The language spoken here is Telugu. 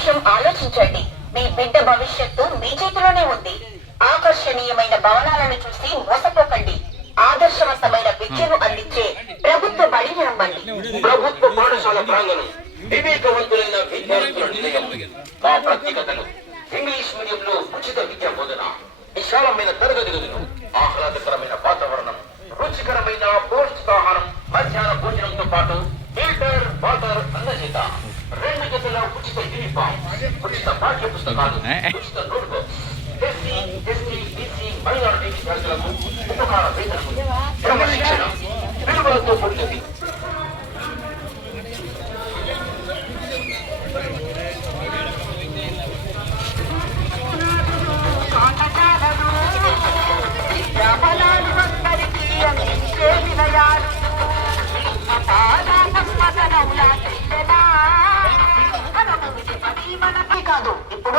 నిమిషం ఆలోచించండి. మీ బిడ్డ భవిష్యత్తు మీ చేతిలోనే ఉంది. ఆకర్షణీయమైన భవనాలను చూసి మోసపోకండి. ఆదర్శవంతమైన విద్యను అందించే ప్రభుత్వ బడిని నమ్మండి. ప్రభుత్వ పాఠశాల ప్రాంగణం వివేకవంతులైన విద్యార్థుల నిలయం. మా ప్రత్యేకతలు ఇంగ్లీష్ మీడియంలో ఉచిత విద్యా బోధన, విశాలమైన తరగతి గదులు, ఆహ్లాదకరమైన వాతావరణం, రుచికరమైన పౌష్టికాహారం, మధ్యాహ్న భోజనంతో పాటు ఫిల్టర్ వాటర్ అందజేత, 2 జతల ఉచిత యూనిఫామ్, ఉచిత పాఠ్య పుస్తకాలు, ఉచిత notebooks, SC, ST, BC, minority విద్యార్థులకు ఉపకార వేతనము, క్రమశిక్షణ, విలువలతో కూడినది. కాదు, ఇప్పుడు